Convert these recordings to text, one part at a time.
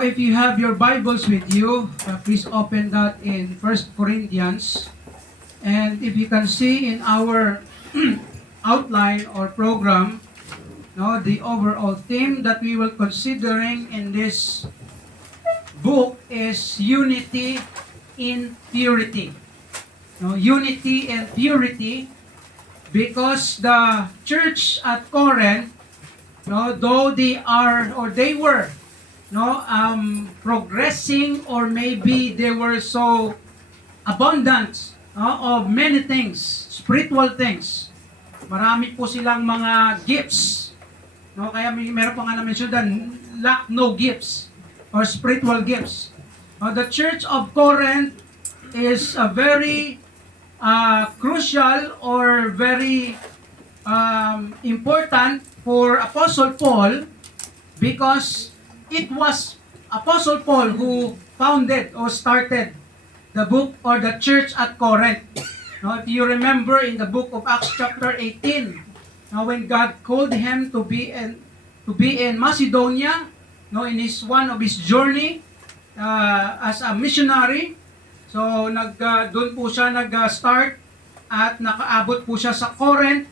If you have your Bibles with you, please open that in First Corinthians. And if you can see in our outline or program, no, the overall theme that we will considering in this book is unity in purity. No, unity and purity, because the church at Corinth, no, though they were progressing, or maybe they were so abundant of many things, spiritual things. Marami po silang mga gifts. No? Kaya meron pa nga na-mention doon, lack no gifts or spiritual gifts. The Church of Corinth is a very crucial or very important for Apostle Paul, because it was Apostle Paul who founded or started the book or the church at Corinth. Now, if you remember in the book of Acts chapter 18, when God called him to be in Macedonia, in one of his journey as a missionary, so doon po siya nag-start at nakaabot po siya sa Corinth,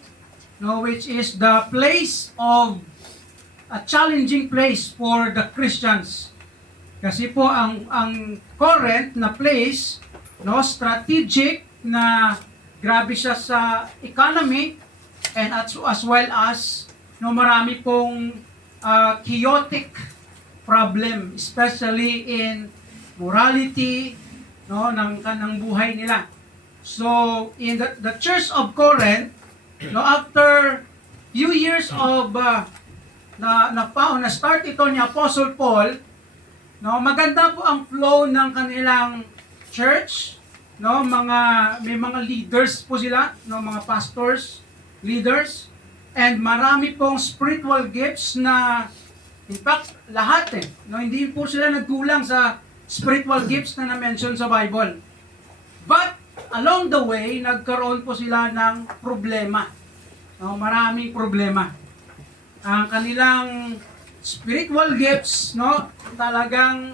which is the place of a challenging place for the Christians. Kasi po ang Corinth na place, strategic, na grabe siya sa economy, and as well as marami pong chaotic problem, especially in morality ng buhay nila. So in the Church of Corinth, after few years of na start ito ni Apostle Paul, maganda po ang flow ng kanilang church, may mga leaders po sila, mga pastors, leaders, and marami pong spiritual gifts na, in fact, lahat hindi po sila nagkulang sa spiritual gifts na na-mention sa Bible. But along the way, nagkaroon po sila ng problema. Maraming problema. Ang kanilang spiritual gifts, talagang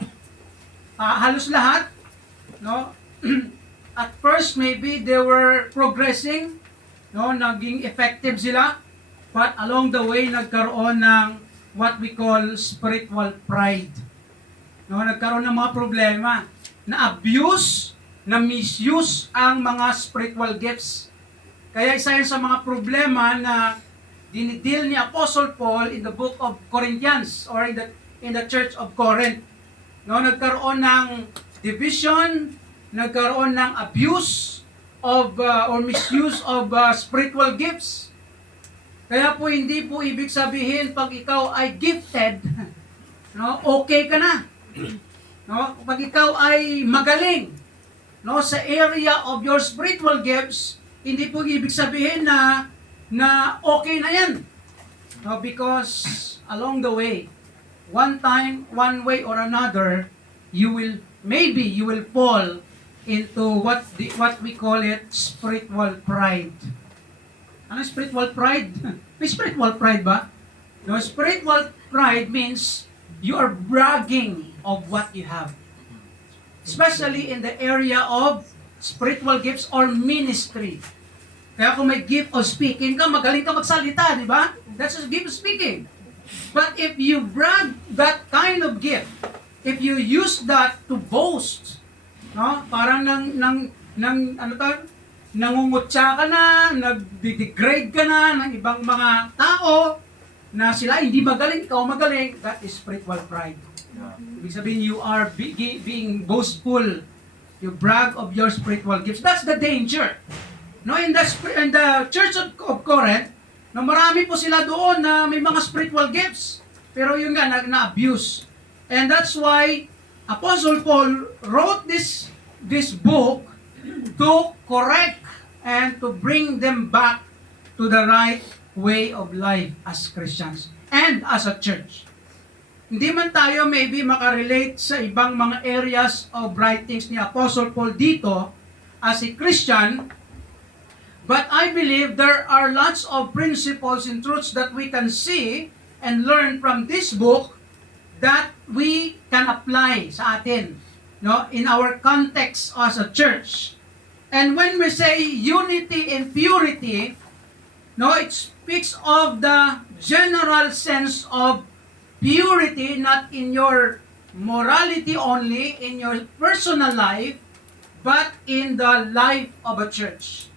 halos lahat, at first maybe they were progressing, naging effective sila, but along the way nagkaroon ng what we call spiritual pride. Nagkaroon ng mga problema, na abuse, na misuse ang mga spiritual gifts. Kaya isa yan sa mga problema na dinidil ni Apostle Paul in the book of Corinthians, or in the church of Corinth. Nagkaroon ng division, nagkaroon ng abuse of or misuse of spiritual gifts. Kaya po hindi po ibig sabihin pag ikaw ay gifted, okay ka na. Pag ikaw ay magaling, sa area of your spiritual gifts, hindi po ibig sabihin na okay na yan. Because along the way, one time, one way or another, you will fall into what we call it spiritual pride. Ano spiritual pride? May spiritual pride ba? No, spiritual pride means you are bragging of what you have. Especially in the area of spiritual gifts or ministry. Kaya kung may gift of speaking ka, magaling ka magsalita, di ba? That's a gift of speaking. But if you brag that kind of gift, if you use that to boast, parang nangungutya ka na, nag-degrade ka na ng ibang mga tao, na sila hindi magaling, ikaw magaling, that is spiritual pride. Ibig sabihin, you are being boastful. You brag of your spiritual gifts. That's the danger. In the church of Corinth, marami po sila doon na may mga spiritual gifts. Pero yun nga, na-abuse. And that's why Apostle Paul wrote this book to correct and to bring them back to the right way of life as Christians and as a church. Hindi man tayo maybe makarelate sa ibang mga areas of writings ni Apostle Paul dito as a Christian, but I believe there are lots of principles and truths that we can see and learn from this book that we can apply sa atin, no, in our context as a church. And when we say unity and purity, no, it speaks of the general sense of purity, not in your morality only, in your personal life, but in the life of a church.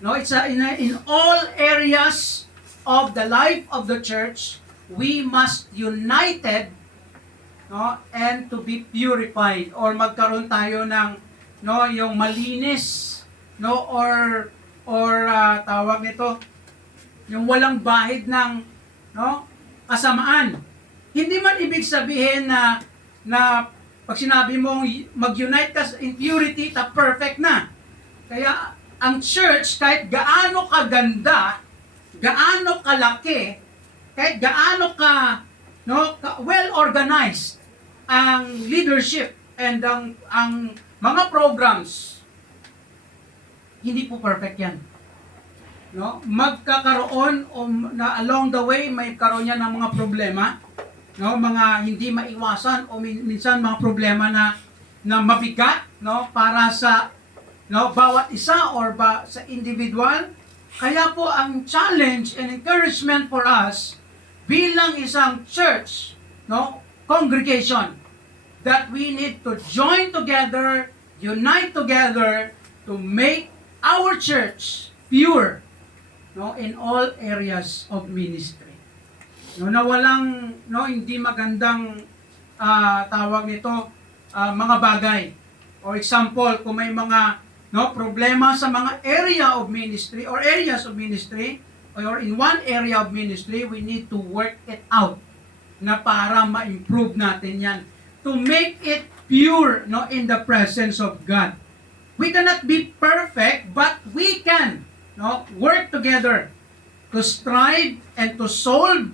No, it's in all areas of the life of the church, we must united, no, and to be purified, or magkaroon tayo ng, no, yung malinis, no, or tawag nito, yung walang bahid ng, no, kasamaan. Hindi man ibig sabihin na pag sinabi mong mag-unite ka in purity, ta perfect na. Kaya ang church, kahit gaano kaganda, gaano kalaki, kahit gaano ka, no, well organized ang leadership and ang mga programs, hindi po perfect yan. No? Magkakaroon na along the way may karoon yan ng mga problema, no, mga hindi maiwasan o minsan mga problema na mabigat, no, para sa, no, bawat isa or sa individual. Kaya po ang challenge and encouragement for us bilang isang church, no, congregation, that we need to join together, unite together to make our church pure, no, in all areas of ministry. No, na walang, no, hindi magandang tawag nito, mga bagay. For example, kung may mga, no, problema sa mga area of ministry or areas of ministry, or in one area of ministry, we need to work it out na para ma-improve natin yan, to make it pure, no, in the presence of God. We cannot be perfect, but we can, no, work together to strive and to solve,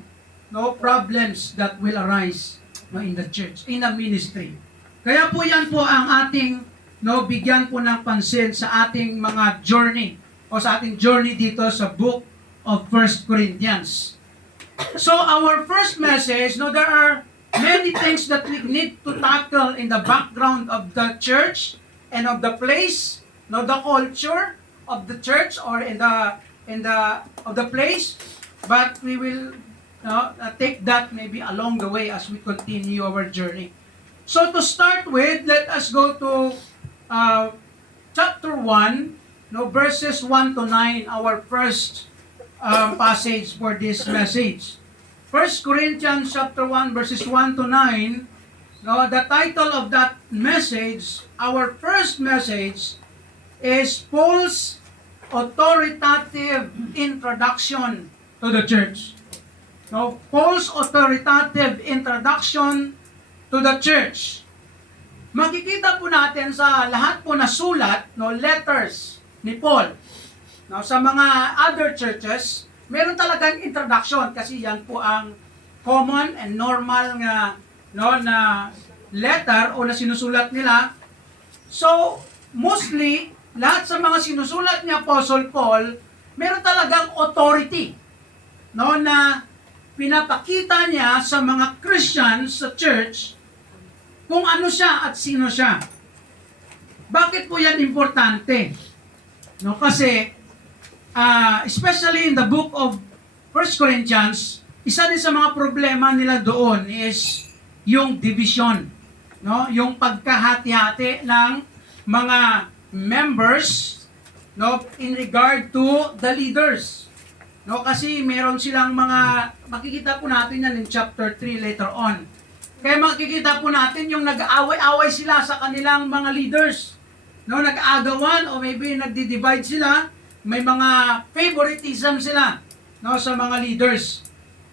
no, problems that will arise, no, in the church, in the ministry. Kaya po yan po ang ating, no, bigyan po ng pansin sa ating mga journey o sa ating journey dito sa book of 1 Corinthians. So our first message, no, there are many things that we need to tackle in the background of the church and of the place, no, the culture of the church or in the place, but we will take that maybe along the way as we continue our journey. So to start with, let us go to chapter 1, no, verses 1 to 9, our first passage for this message. 1 Corinthians chapter 1 verses 1 to 9, no, the title of that message, our first message, is Paul's authoritative introduction to the church. No, Paul's authoritative introduction to the church. Makikita po natin sa lahat po na sulat, no, letters ni Paul, no, sa mga other churches, meron talagang introduction kasi yan po ang common and normal nga, no, na letter o na sinusulat nila. So, mostly, lahat sa mga sinusulat ni Apostle Paul, meron talagang authority, no, na pinapakita niya sa mga Christians sa church kung ano siya at sino siya. Bakit po yan importante? No, kasi especially in the book of 1 Corinthians, isa din sa mga problema nila doon is yung division, no? Yung pagkahati-hati ng mga members, no, in regard to the leaders. No, kasi meron silang mga, makikita po natin yan in chapter 3 later on. Kaya makikita po natin yung nag-aaway-away sila sa kanilang mga leaders. No, nag-aagawan o maybe nagdi-divide sila. May mga favoritism sila, no, sa mga leaders.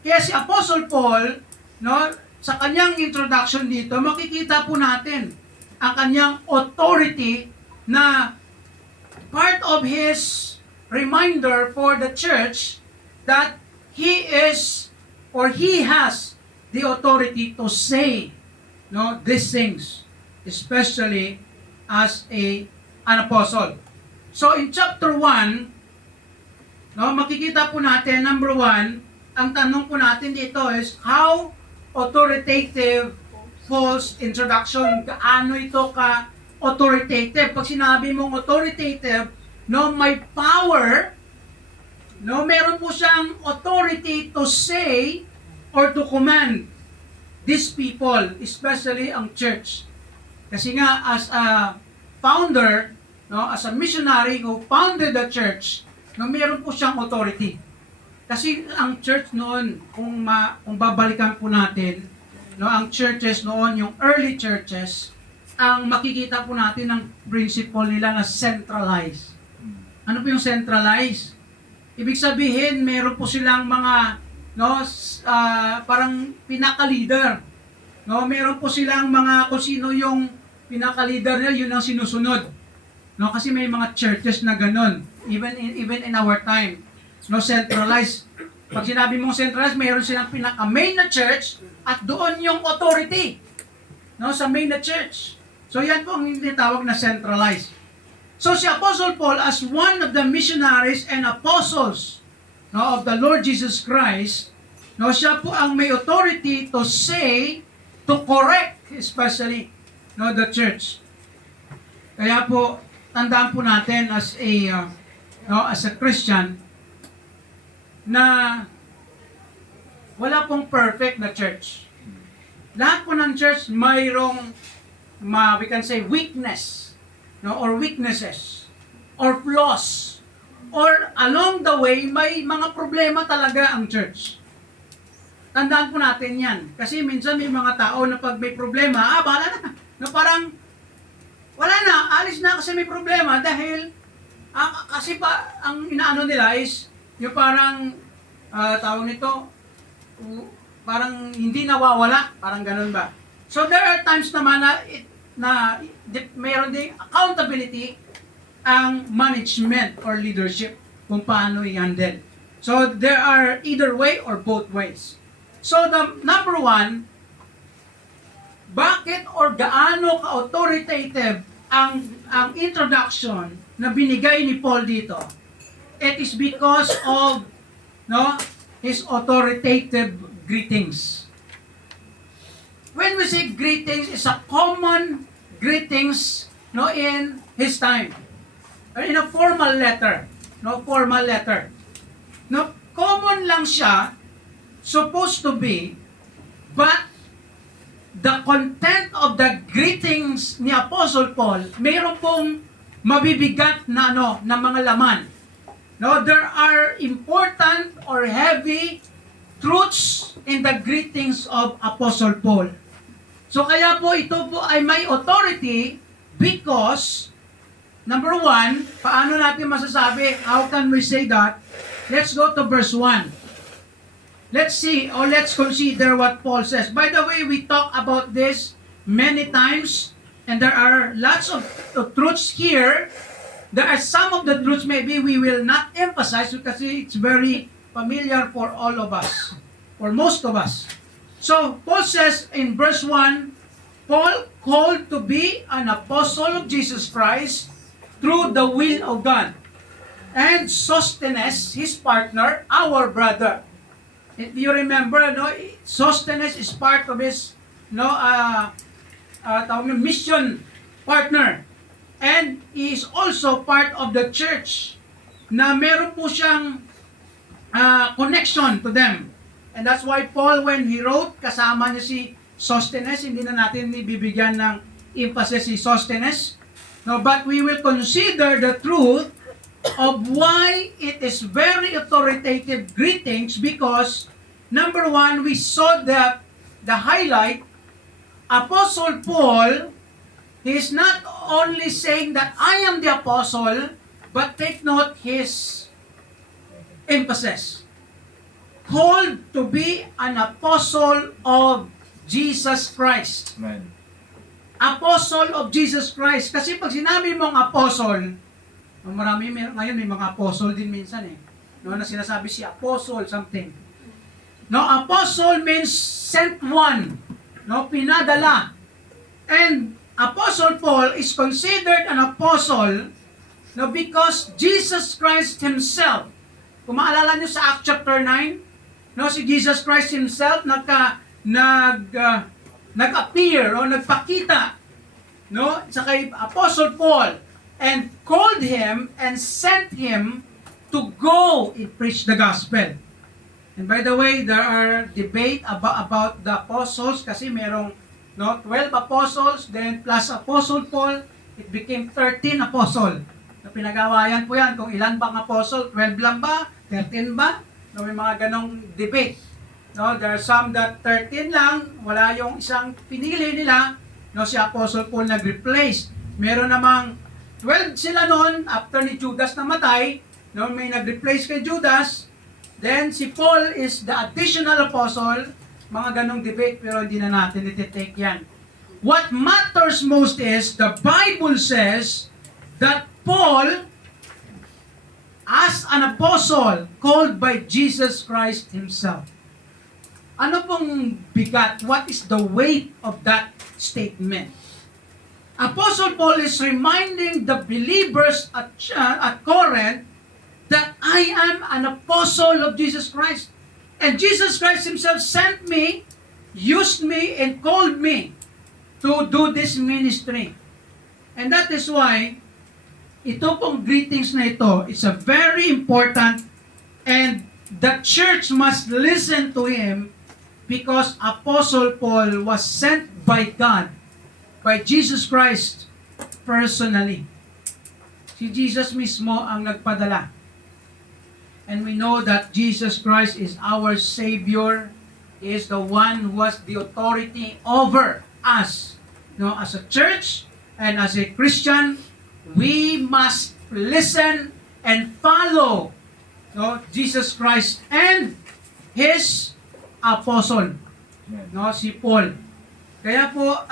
Kaya si Apostle Paul, no, sa kanyang introduction dito, makikita po natin ang kanyang authority na part of his reminder for the church that he is or he has the authority to say, no, these things, especially as an apostle. So in chapter 1, no, makikita po natin, number 1, ang tanong po natin dito is, how authoritative false introduction. Gaano ito ka authoritative? Pag sinabi mong authoritative, no, may power, no, meron po siyang authority to say or to command these people, especially ang church. Kasi nga, as a founder, no, as a missionary who founded the church, no, meron po siyang authority. Kasi ang church noon, kung babalikan po natin, no, ang churches noon, yung early churches, ang makikita po natin ang principle nila na centralized. Ano po yung centralized? Ibig sabihin, meron po silang mga, no, parang pinaka-leader. No, meron po silang mga, kung sino yung pinaka-leader nila, yun ang sinusunod. No, kasi may mga churches na ganun, even in our time. No, centralized. Pag sinabi mong centralized, mayroon silang pinaka-main na church at doon yung authority. No, sa main na church. So yan po ang tinatawag na centralized. So si Apostle Paul, as one of the missionaries and apostles, no, of the Lord Jesus Christ, no, siya po ang may authority to say, to correct especially, no, the church. Kaya po tandaan po natin as a Christian na wala pong perfect na church. Lahat po ng church mayroong we can say weakness, no, or weaknesses or flaws, or along the way may mga problema talaga ang church. Tandaan po natin yan. Kasi minsan may mga tao na pag may problema, bahala na. Na parang, wala na, alis na kasi may problema dahil, kasi pa, ang inaano nila is, yung parang, tawag nito, parang hindi nawawala, parang ganun ba. So there are times naman na mayroon ding accountability ang management or leadership kung paano i-handle. So there are either way or both ways. So the number one, bakit or gaano ka-authoritative ang introduction na binigay ni Paul dito? It is because of, no, his authoritative greetings. When we say greetings, it's a common greetings, no, in his time. In a formal letter, no, formal letter. No, common lang siya, supposed to be, but the content of the greetings ni Apostle Paul, mayroon pong mabibigat na na mga laman. No, there are important or heavy truths in the greetings of Apostle Paul. So kaya po ito po ay may authority because, number one, paano natin masasabi, how can we say that? Let's go to verse 1. Let's see, or let's consider what Paul says. By the way, we talk about this many times, and there are lots of truths here. There are some of the truths maybe we will not emphasize because it's very familiar for all of us, or most of us. So, Paul says in verse 1, Paul called to be an apostle of Jesus Christ through the will of God. And Sosthenes, his partner, our brother. If you remember, no, Sosthenes is part of his mission partner. And he is also part of the church na meron po siyang connection to them. And that's why Paul, when he wrote, kasama niya si Sosthenes, hindi na natin ibibigyan ng emphasis si Sosthenes. No, but we will consider the truth of why it is very authoritative greetings because, number one, we saw that the highlight, Apostle Paul, he is not only saying that I am the apostle, but take note his emphasis. Called to be an apostle of Jesus Christ. Amen. Apostle of Jesus Christ. Kasi pag sinabi mong apostle, ngayon may mga apostle din minsan no, na sinasabi si apostle something. No, apostle means sent one. No, pinadala. And Apostle Paul is considered an apostle no, because Jesus Christ Himself, kung maalala nyo sa Acts chapter 9, no, si Jesus Christ Himself nag-appear o nagpakita, no, sa kay Apostle Paul, and called him and sent him to go and preach the gospel. And by the way, there are debate about the apostles kasi merong 12 apostles, then plus Apostle Paul, it became 13 apostle. Na pinag-awayan po yan kung ilan bang apostle, 12 lang ba, 13 ba? No, may mga ganong debate. No, there are some that 13 lang, wala yung isang pinili nila, no, si Apostle Paul nag-replace. Meron namang 12 sila noon after ni Judas namatay, no, may nag-replace kay Judas. Then si Paul is the additional apostle. Mga ganong debate pero hindi na natin iti-take yan. What matters most is the Bible says that Paul, as an apostle called by Jesus Christ Himself. Ano pong bigat? What is the weight of that statement? Apostle Paul is reminding the believers at Corinth that I am an apostle of Jesus Christ. And Jesus Christ Himself sent me, used me, and called me to do this ministry. And that is why, ito pong greetings na ito is a very important, and the church must listen to him because Apostle Paul was sent by God, by Jesus Christ personally. Si Jesus mismo ang nagpadala. And we know that Jesus Christ is our Savior. He is the one who has the authority over us. No, as a church and as a Christian, we must listen and follow, no, Jesus Christ and His apostle, no, si Paul. Kaya po,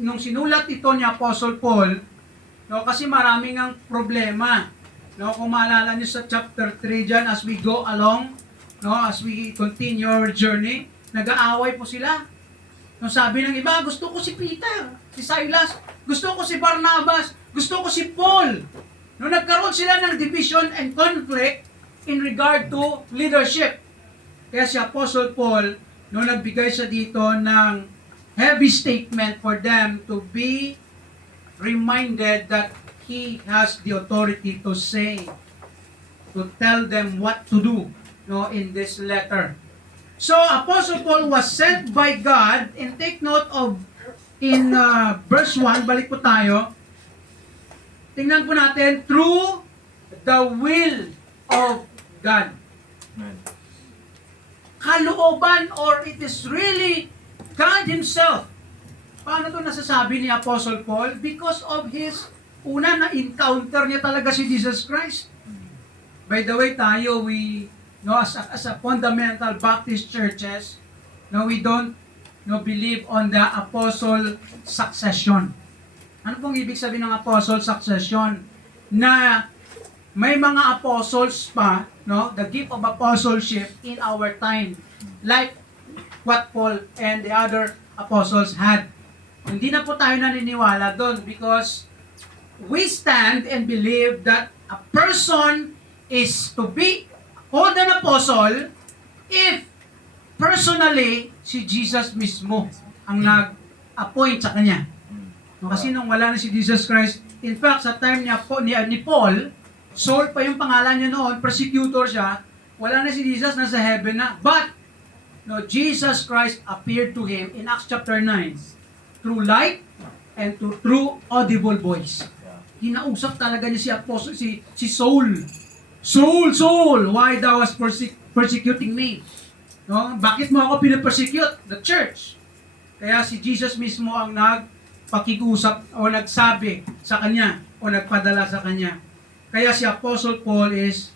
nung sinulat ito ni Apostle Paul, no, kasi maraming ang problema. No, kung maalala niyo sa chapter 3 dyan, as we go along, no, as we continue our journey, nag-aaway po sila. No, sabi ng iba, gusto ko si Peter, si Silas, gusto ko si Barnabas, gusto ko si Paul. No, nagkaroon sila ng division and conflict in regard to leadership. Kaya si Apostle Paul, no, nagbigay siya dito ng heavy statement for them to be reminded that he has the authority to say, to tell them what to do, no, in this letter. So, Apostle Paul was sent by God, and take note of, in verse 1, balik po tayo, tingnan po natin, through the will of God. Amen. Kalooban, or it is really God Himself. Paano ito nasasabi ni Apostle Paul? Because of his una na encounter niya talaga si Jesus Christ. By the way, tayo, we, no, as a fundamental Baptist churches, no, we don't, no, believe on the apostle succession. Ano pong ibig sabihin ng apostle succession? Na may mga apostles pa, no, the gift of apostleship in our time, like what Paul and the other apostles had. Hindi na po tayo naniniwala doon because we stand and believe that a person is to be called an apostle if personally si Jesus mismo ang nag-appoint sa kanya. No, kasi nung wala na si Jesus Christ, in fact, sa time ni Paul, Saul pa yung pangalan niya noon, persecutor siya, wala na si Jesus, nasa heaven na. But, no, Jesus Christ appeared to him in Acts chapter 9 through light and through audible voice. Kinausap talaga niya si Apostle, si Saul. Saul, Saul, why thou was persecuting me? No? Bakit mo ako pinapersecute? The church. Kaya si Jesus mismo ang nagpakikusap o nagsabi sa kanya o nagpadala sa kanya. Kaya si Apostle Paul is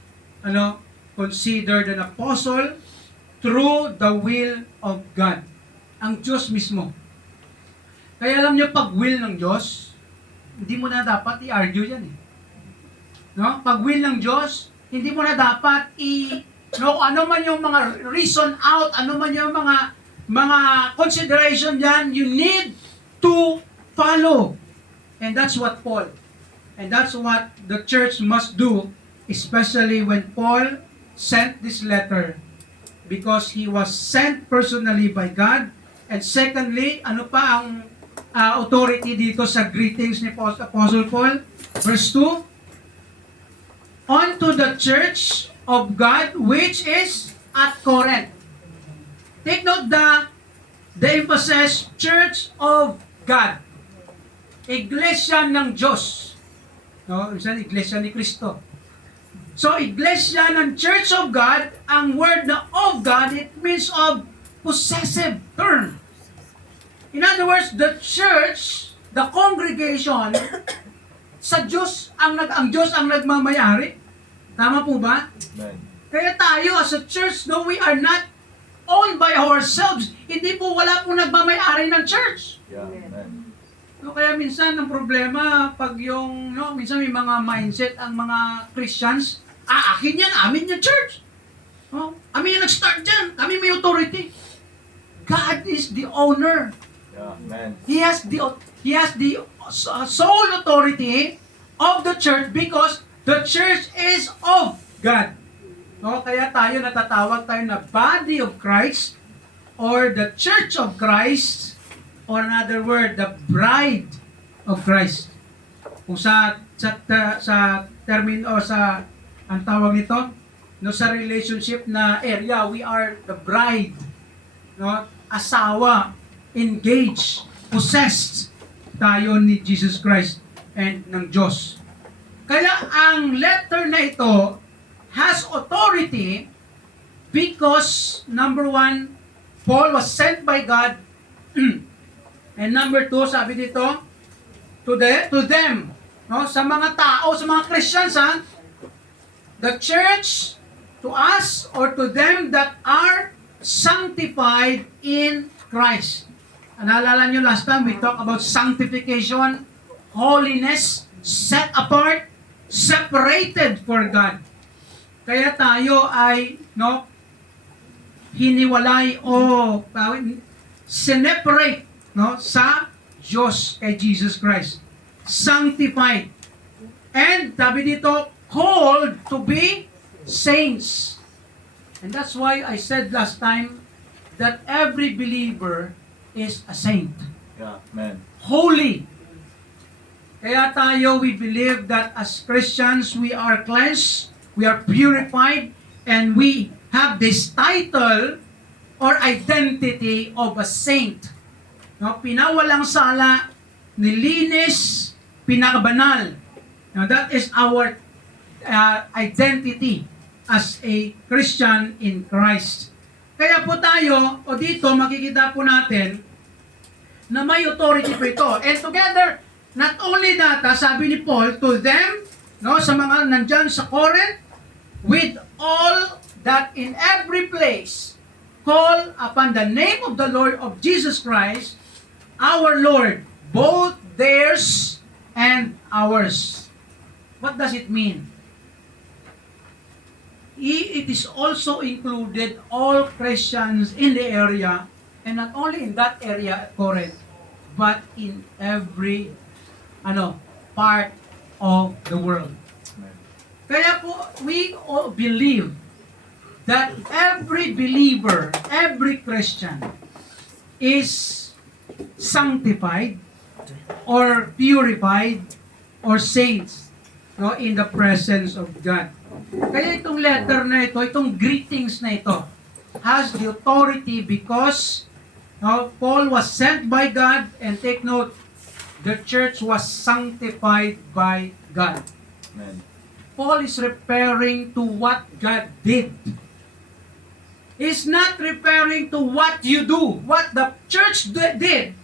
considered an apostle through the will of God. Ang Diyos mismo. Kaya alam niyo, pag will ng Diyos, hindi mo na dapat i-argue yan eh. No? Pag will ng Diyos, hindi mo na dapat ano man yung mga reason out, ano man yung mga consideration diyan, you need to follow. And that's what Paul, and that's what the church must do, especially when Paul sent this letter, because he was sent personally by God And secondly, ano pa ang authority dito sa greetings ni Apostle Paul? Verse 2, unto the church of God which is at Corinth. Take note the emphasis, church of God. Iglesia ng Diyos. No, minsan iglesia ni Kristo. So, iglesia ng Church of God, ang word na of God, it means of possessive term. In other words, the church, the congregation, sa Diyos, ang Diyos ang nagmamayari. Tama po ba? Amen. Kaya tayo as a church, no, we are not owned by ourselves. Hindi po, wala po nagmamayari ng church. Yeah. Amen. No, kaya minsan ang problema pag yung minsan may mga mindset ang mga Christians, akin yan, amin yung church. Oh, amin yung nag-start dyan, kami may authority. God is the owner. Yeah. Amen. He has the sole authority of the church because the church is of God. No, kaya tayo natatawag tayo na body of Christ or the church of Christ. Or another word, the bride of Christ. Kung sa termin o sa ang tawag nito, no, sa relationship na area, we are the bride, no, asawa, engaged, possessed tayo ni Jesus Christ and ng Diyos. Kaya ang letter na ito has authority because number one, Paul was sent by God. And number 2, sabi dito, to them, no, sa mga tao, sa mga Christians, the church, to us, or to them that are sanctified in Christ. Naalala nyo last time, we talked about sanctification, holiness, set apart, separated for God. Kaya tayo ay, no, hiniwalay o sineparate, no, sa Diyos kay Jesus Christ. Sanctified. And sabi dito, called to be saints. And that's why I said last time that every believer is a saint. Yeah. Amen. Holy. Kaya tayo, we believe that as Christians, we are cleansed, we are purified, and we have this title or identity of a saint. No, pinawalang sala, nilinis, pinakabanal. Now, that is our identity as a Christian in Christ. Kaya po tayo, o dito, makikita po natin na may authority po ito. And together, not only that, sabi ni Paul, to them, no, sa mga nandyan sa Corinth, with all that in every place, call upon the name of the Lord of Jesus Christ, our Lord, both theirs and ours. What does it mean? It is also included all Christians in the area, and not only in that area, Corinth, but in every part of the world. Amen. Kaya po, we all believe that every believer, every Christian is sanctified or purified or saints, no, in the presence of God. Kaya itong letter na ito, itong greetings na ito, has the authority because Paul was sent by God, and take note, the church was sanctified by God. Amen. Paul is referring to what God did. He's not referring to what you do, what the church did,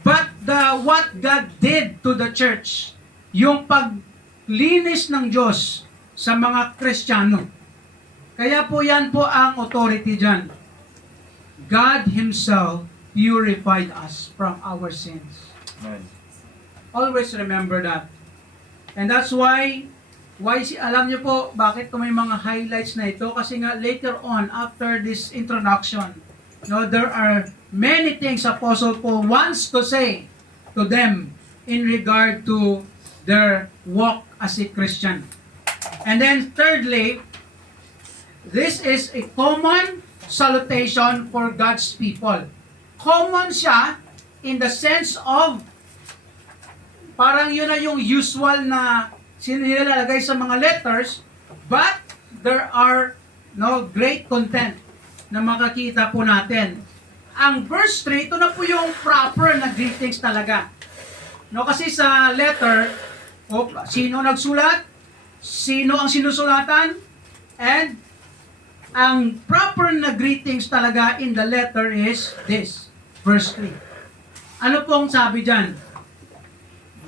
but what God did to the church. Yung paglinis ng Diyos sa mga Kristiyano. Kaya po yan po ang authority dyan. God Himself purified us from our sins. Amen. Always remember that. And that's why alam niyo po bakit ko may mga highlights na ito, kasi nga later on after this introduction, there are many things Apostle Paul wants to say to them in regard to their walk as a Christian. And then thirdly, this is a common salutation for God's people. common siya in the sense of parang yun na yung usual na nilalagay sa mga letters, but there are great content na makakita po natin. Ang verse 3, ito na po yung proper na greetings talaga. Kasi sa letter, sino nagsulat, sino ang sinusulatan, and ang proper na greetings talaga in the letter is this, verse 3. Ano pong sabi dyan?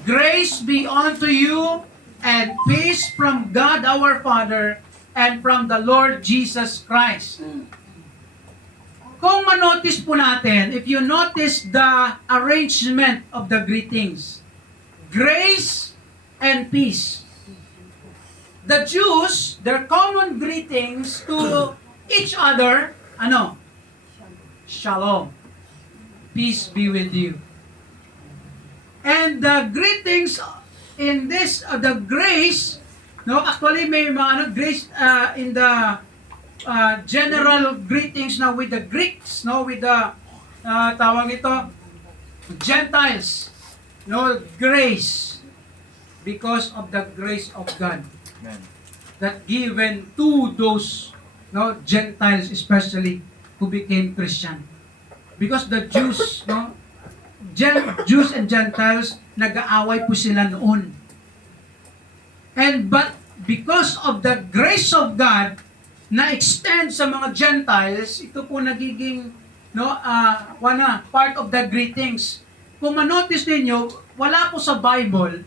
Grace be unto you and peace from God our Father and from the Lord Jesus Christ. Kung manotice po natin, if you notice the arrangement of the greetings, grace and peace. The Jews, their common greetings to each other, Shalom. Peace be with you. And the greetings in this, the grace, actually may mga grace in the general greetings now with the Greeks, with the tawag ito, Gentiles, grace because of the grace of God. Amen. That given to those Gentiles especially who became Christian. Because the Jews, Jews and Gentiles, nag-aaway po sila noon. But because of the grace of God na extend sa mga Gentiles, ito po nagiging part of the greetings. Kung manotice ninyo, wala po sa Bible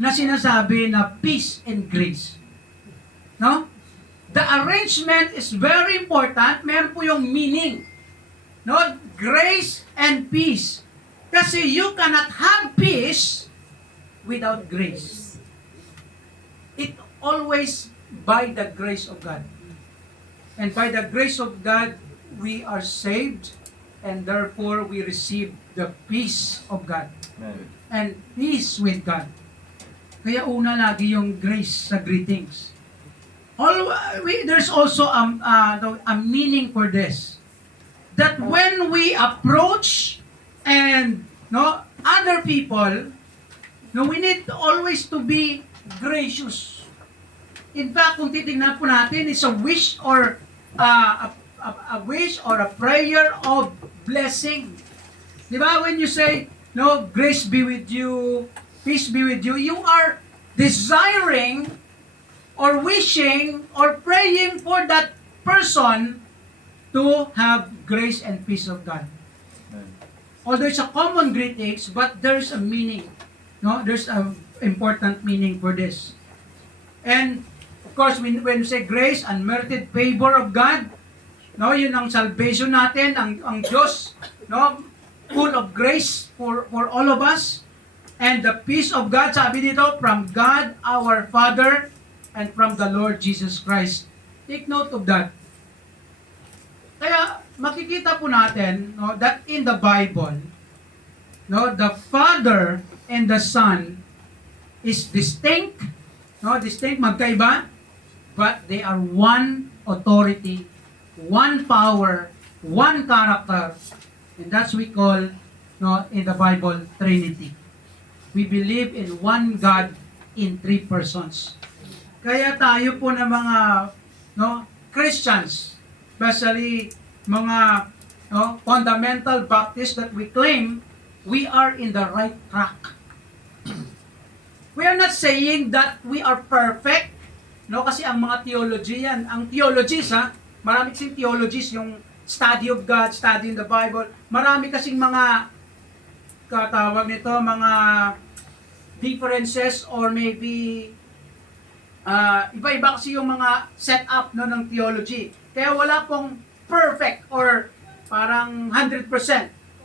na sinasabi na peace and grace. The arrangement is very important. Meron po yung meaning. Grace and peace. Kasi you cannot have peace without grace. It always by the grace of God. And by the grace of God, we are saved, and therefore we receive the peace of God. Amen. And peace with God. Kaya una lagi yung grace sa greetings. There's also a meaning for this. That when we approach and other people, we need always to be gracious. In fact, kung titingnan po natin, it's a wish or a wish or a prayer of blessing. Di ba? When you say, grace be with you, peace be with you, you are desiring or wishing or praying for that person to have grace and peace of God. Amen. Although it's a common greetings, but there's a meaning. There's an important meaning for this. And of course, when we say grace, unmerited favor of God, yun ang salvation natin, ang Diyos, full of grace for all of us. And the peace of God, sabi dito, from God our Father and from the Lord Jesus Christ. Take note of that. Kaya makikita po natin that in the Bible, the Father and the Son is distinct, magkaiba, but they are one authority, one power, one character, and that's we call in the Bible Trinity. We believe in one God in three persons. Kaya tayo po na mga Christians, especially mga fundamental Baptists that we claim, we are in the right track. We are not saying that we are perfect, kasi ang mga theologian, ang theologies marami kasing theologies, yung study of God, study in the Bible, marami kasing mga katawag nito, mga differences or maybe iba-iba kasi yung mga setup ng theology. Kaya wala pong perfect or parang 100%.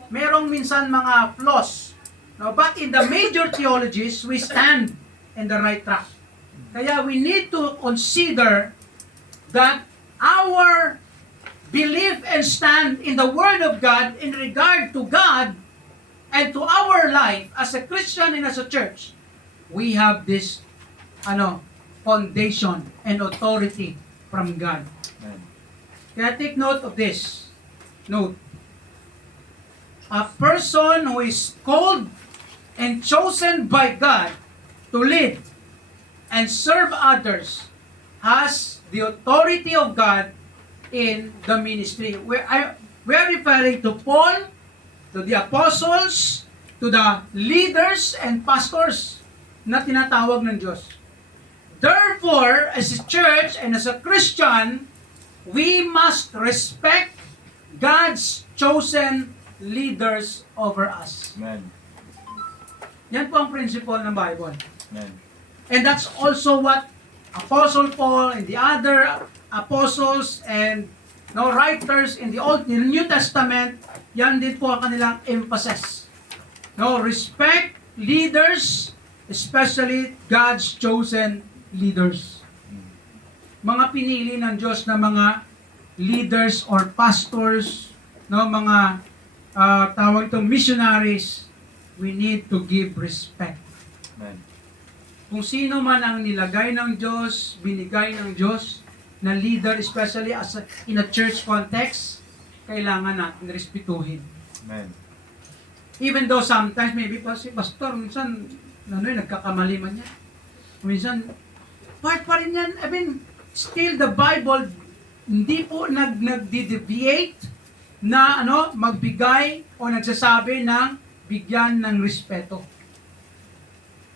Merong minsan mga flaws. But in the major theologies, we stand in the right track. Kaya we need to consider that our belief and stand in the Word of God in regard to God and to our life as a Christian and as a church, we have this foundation and authority from God. Amen. Kaya take note of this. Note. a person who is called and chosen by God to lead and serve others has the authority of God in the ministry. We are referring to Paul, to the apostles, to the leaders and pastors na tinatawag ng Diyos. Therefore, as a church and as a Christian, we must respect God's chosen leaders over us. Amen. Yan po ang principle ng Bible. Amen. And that's also what Apostle Paul and the other apostles and writers in the New Testament, yan din po ang kanilang emphasis. Respect leaders, especially God's chosen leaders. Mga pinili ng Diyos na mga leaders or pastors, mga tawag itong missionaries, we need to give respect. Amen. Kung sino man ang nilagay ng Diyos, binigay ng Diyos, na leader, especially in a church context, kailangan natin respetuhin. Amen. Even though sometimes, maybe pa si pastor, minsan, nagkakamali man niya. Minsan, part pa rin yan. I mean, still the Bible, hindi po nag-deviate na magbigay o nagsasabi ng bigyan ng respeto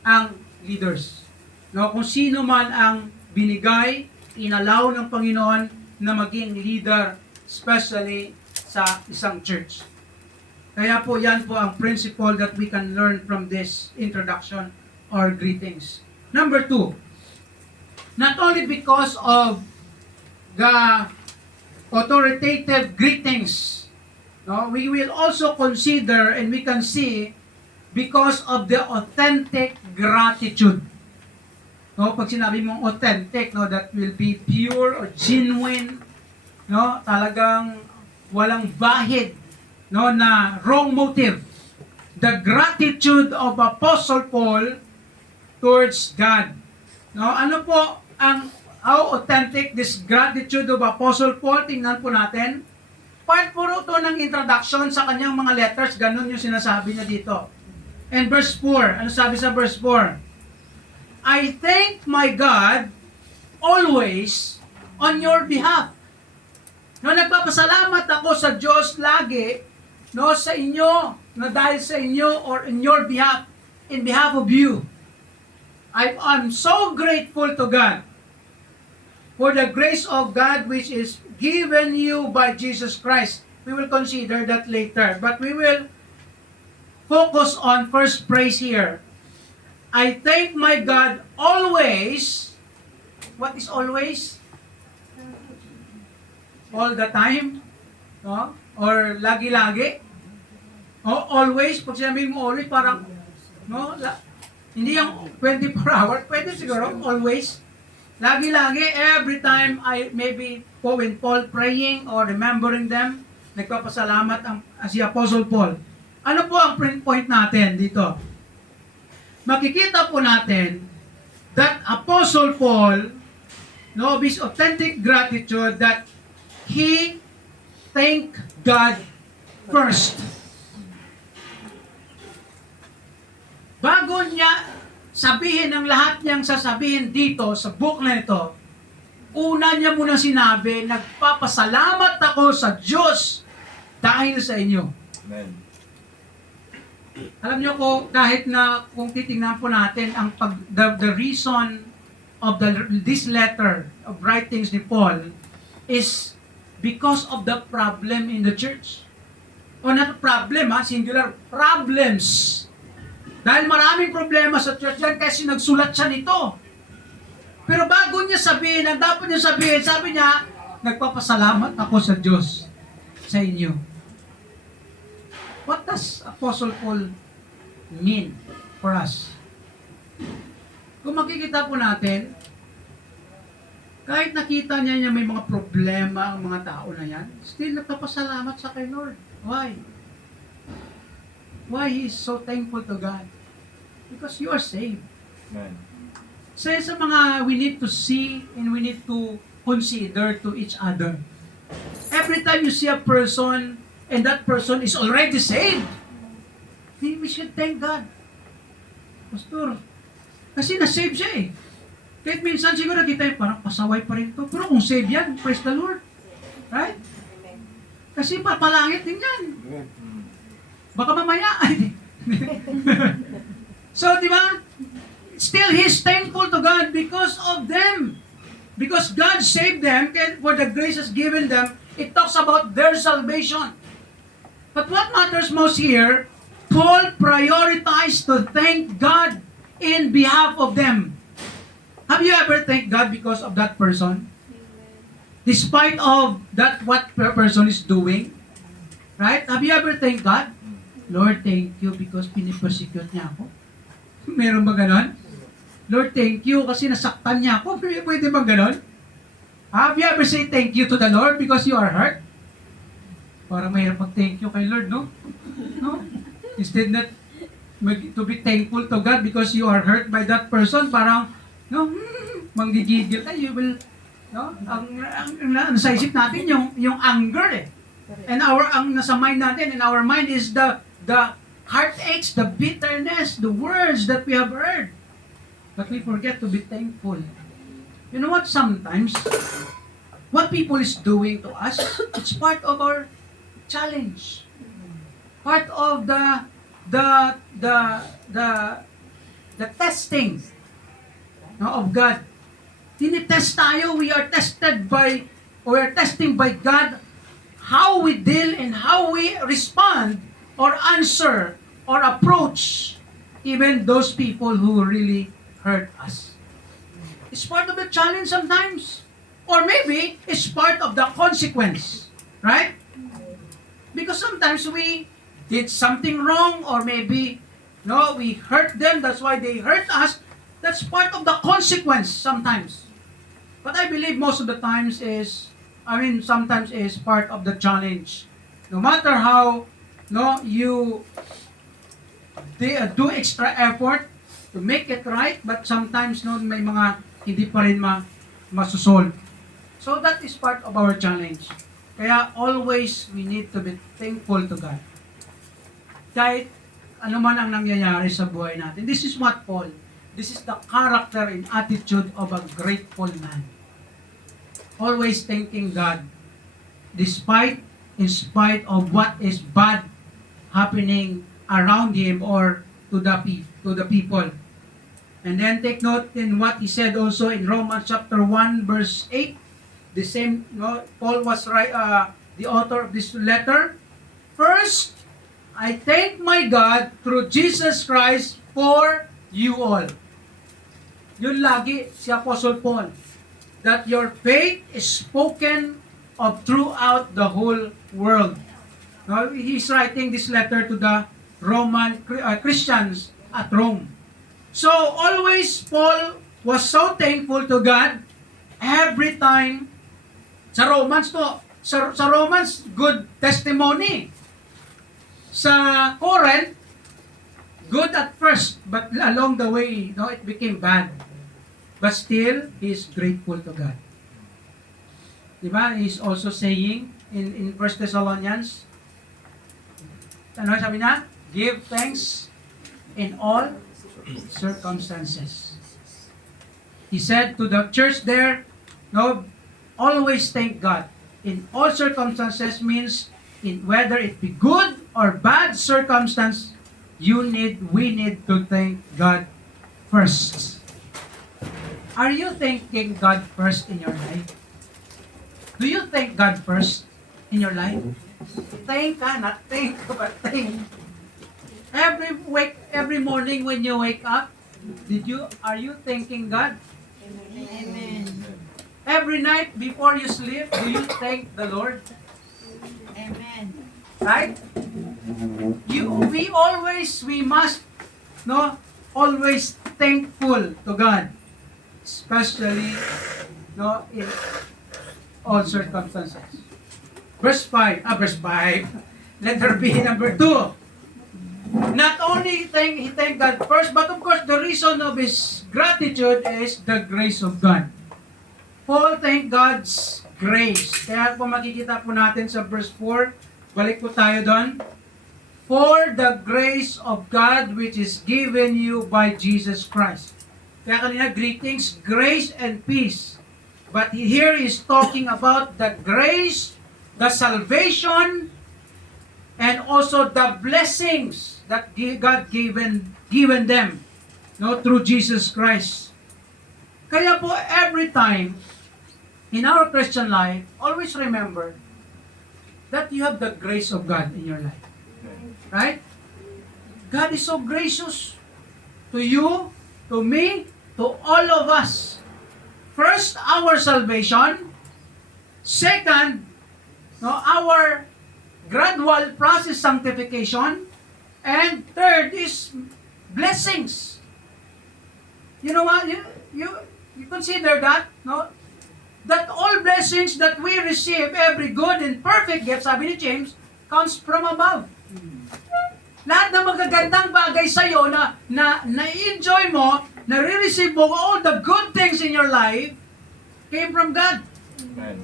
ang leaders. Kung sino man ang binigay, inalaw ng Panginoon na maging leader, especially sa isang church. Kaya po yan po ang principle that we can learn from this introduction or greetings. Number 2, not only because of the authoritative greetings, we will also consider and we can see because of the authentic gratitude. Pag sinabi mong authentic, that will be pure or genuine, talagang walang bahid, na wrong motive. The gratitude of Apostle Paul towards God. Ano po how authentic this gratitude of Apostle Paul? Tingnan po natin. Part po ito ng introduction sa kanyang mga letters, ganun yung sinasabi niya dito. And verse 4, ano sabi sa verse 4? I thank my God always on your behalf. Nagpapasalamat ako sa Diyos lagi, sa inyo, dahil sa inyo or in your behalf, in behalf of you. I'm so grateful to God for the grace of God which is given you by Jesus Christ. We will consider that later, but we will focus on first praise here. I thank my God always. What is always? All the time? Or lagi-lagi? Always? Pag sinabi mo always, parang, hindi yung 24 hours. Pwede siguro, always. Lagi-lagi, every time maybe when Paul praying or remembering them, nagpapasalamat si Apostle Paul. Ano po ang point natin dito? Makikita po natin that Apostle Paul, his authentic gratitude that he thanked God first. Bago niya sabihin ang lahat niyang sasabihin dito sa book na ito, una niya muna sinabi, nagpapasalamat ako sa Diyos dahil sa inyo. Amen. Alam niyo ko, kahit na kung titingnan po natin ang the reason of this letter of writings ni Paul is because of the problem in the church. O not problem, singular, problems. Dahil maraming problema sa church yan kasi nagsulat siya nito. Pero bago niya sabihin, ang dapat niya sabihin, sabi niya, nagpapasalamat ako sa Diyos sa inyo. What does Apostle Paul mean for us? Kung makikita po natin, kahit nakita niya may mga problema ang mga tao na yan, still nagpapasalamat sa kay Lord. Why? Why he is so thankful to God? Because you are saved. Amen. So sa mga we need to see and we need to consider to each other. Every time you see a person and that person is already saved, we should thank God. Pastor, kasi na-save siya eh. Kahit minsan siguro kita yung parang pasaway pa rin to. Pero kung save yan, praise the Lord. Right? Kasi papalangit din yan. Baka mamaya. So, di ba? Still, he's thankful to God because of them. Because God saved them, and for the grace has given them, it talks about their salvation. But what matters most here, Paul prioritized to thank God in behalf of them. Have you ever thanked God because of that person? Despite of that what person is doing? Right? Have you ever thanked God? Lord, thank you because pinipersecute niya ako. Meron ba ganon? Lord, thank you kasi nasaktan niya ako. Pwede ba ganon? Have you ever say thank you to the Lord because you are hurt? Parang mahirap mag-thank you kay Lord, no? No? Instead not to be thankful to God because you are hurt by that person, parang, no, manggigigil ka, you will, no? Ang nasa isip natin, yung anger eh. And ang nasa mind natin, and our mind is the heartaches, the bitterness, the words that we have heard. But we forget to be thankful. You know what? Sometimes, what people is doing to us, it's part of our challenge. Part of the testing, no, of God. Tinitest tayo, we are testing by God how we deal and how we respond or answer or approach even those people who really hurt us. It's part of the challenge sometimes. Or maybe it's part of the consequence. Right? Because sometimes we did something wrong, or maybe no, we hurt them, that's why they hurt us. That's part of the consequence sometimes. But I believe most of the times sometimes is part of the challenge. No matter how you do extra effort to make it right, but sometimes may mga hindi pa rin masusol. So that is part of our challenge. Kaya always we need to be thankful to God. Kahit ano man ang nangyayari sa buhay natin. This is the character and attitude of a grateful man. Always thanking God in spite of what is bad happening around him or to the people. And then take note in what he said also in Romans chapter 1 verse 8. The same, Paul was the author of this letter. First, I thank my God through Jesus Christ for you all. Yun lagi si Apostle Paul. That your faith is spoken of throughout the whole world. Now, he's writing this letter to the Roman Christians at Rome. So, always Paul was so thankful to God every time. Sa Romans, good testimony. Sa Corinth, good at first, but along the way, it became bad. But still, he is grateful to God. Diba? He's also saying in 1 Thessalonians, ano sabi niya? Give thanks in all circumstances. He said to the church there, always thank God. In all circumstances means in whether it be good or bad circumstance, we need to thank God first. Are you thanking God first in your life? Do you thank God first in your life? Thank ka, not think, but thank. Every morning when you wake up, are you thanking God? Amen. Every night before you sleep, do you thank the Lord? Amen. Right? We must always thankful to God, especially in all circumstances. Verse 5. Letter B, number 2. Not only he thanked God first, but of course the reason of his gratitude is the grace of God. Paul thanked God's grace. Kaya kung makikita po natin sa verse 4, Balik po tayo doon. For the grace of God which is given you by Jesus Christ. Kaya kanina, greetings, grace and peace. But here is talking about the grace, the salvation, and also the blessings that God given them, no, through Jesus Christ. Kaya po, every time in our Christian life, always remember that you have the grace of God in your life. Right? God is so gracious to you, to me, to all of us. First, our salvation. Second, no, our gradual process sanctification. And third is blessings. You know what? You consider that, no? That all blessings that we receive, every good and perfect gift, sabi ni James, comes from above. Lahat ng magagandang bagay sa iyo na na-enjoy mo, na-receive mo, all the good things in your life came from God. Amen.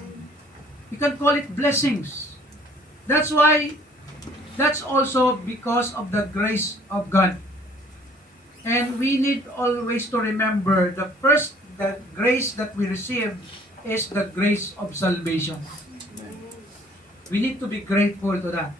You can call it blessings. That's why, that's also because of the grace of God. And we need always to remember the grace that we receive is the grace of salvation. We need to be grateful to that.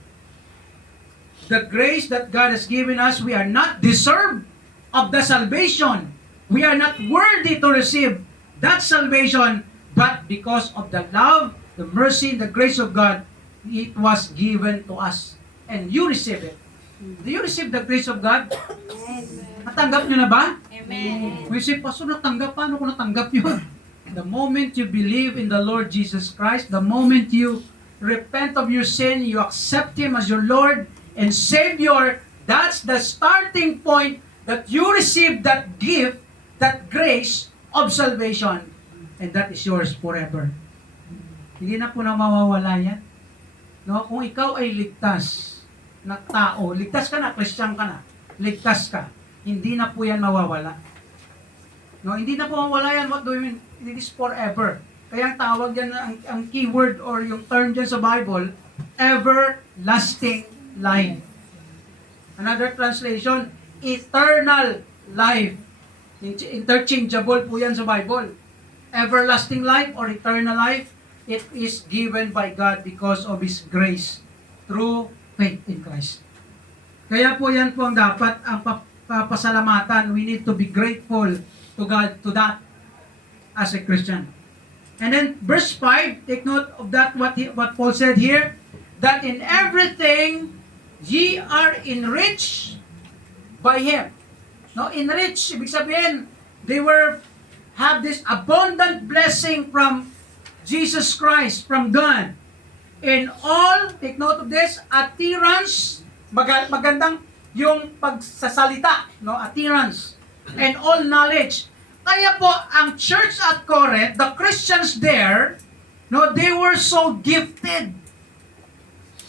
The grace that God has given us, we are not deserved of the salvation. We are not worthy to receive that salvation, but because of the love, the mercy, and the grace of God, it was given to us. And you receive it. Do you receive the grace of God? Natanggap nyo na ba? Amen. We say, Pastor, natanggap. Paano ko natanggap yun? The moment you believe in the Lord Jesus Christ, the moment you repent of your sin, you accept Him as your Lord and Savior, that's the starting point that you receive that gift, that grace of salvation, and that is yours forever. Hindi na po na mawawala yan. No, kung ikaw ay ligtas na tao, ligtas ka na, Christian ka na, ligtas ka, hindi na po yan mawawala. No, hindi na po mawawala yan. What do you mean? It is forever. Kaya ang tawag yan, ang keyword or yung term dyan sa Bible, everlasting life. Another translation, eternal life. Interchangeable po yan sa Bible. Everlasting life or eternal life, it is given by God because of His grace through faith in Christ. Kaya po yan po ang dapat ang pasalamatan. We need to be grateful to God to that as a Christian. And then verse 5, take note of that what Paul said here, that in everything ye are enriched by Him. No, enriched, ibig sabihin, they have this abundant blessing from Jesus Christ, from God. In all, take note of this, adherence, magandang yung pagsasalita, no, adherence, and all knowledge. Kaya po, ang church at Corinth, the Christians there, no, they were so gifted.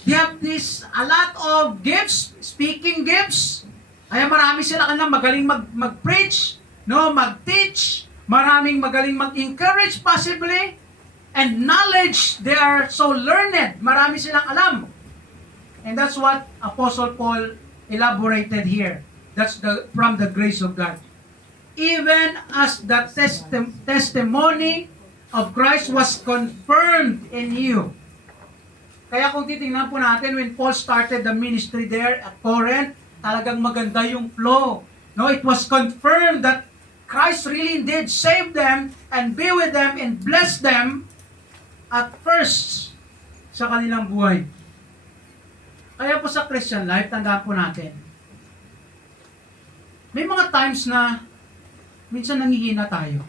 They have a lot of gifts, speaking gifts. Kaya marami sila kanang magaling mag-preach, no, mag-teach, maraming magaling mag-encourage possibly, and knowledge, they are so learned, marami silang alam. And that's what Apostle Paul elaborated here. That's from the grace of God. Even as the testimony of Christ was confirmed in you. Kaya kung titingnan po natin, when Paul started the ministry there at Corinth, talagang maganda yung flow. No, it was confirmed that Christ really did save them and be with them and bless them at first sa kanilang buhay. Kaya po sa Christian life, tandaan po natin, may mga times na minsan nangihina tayo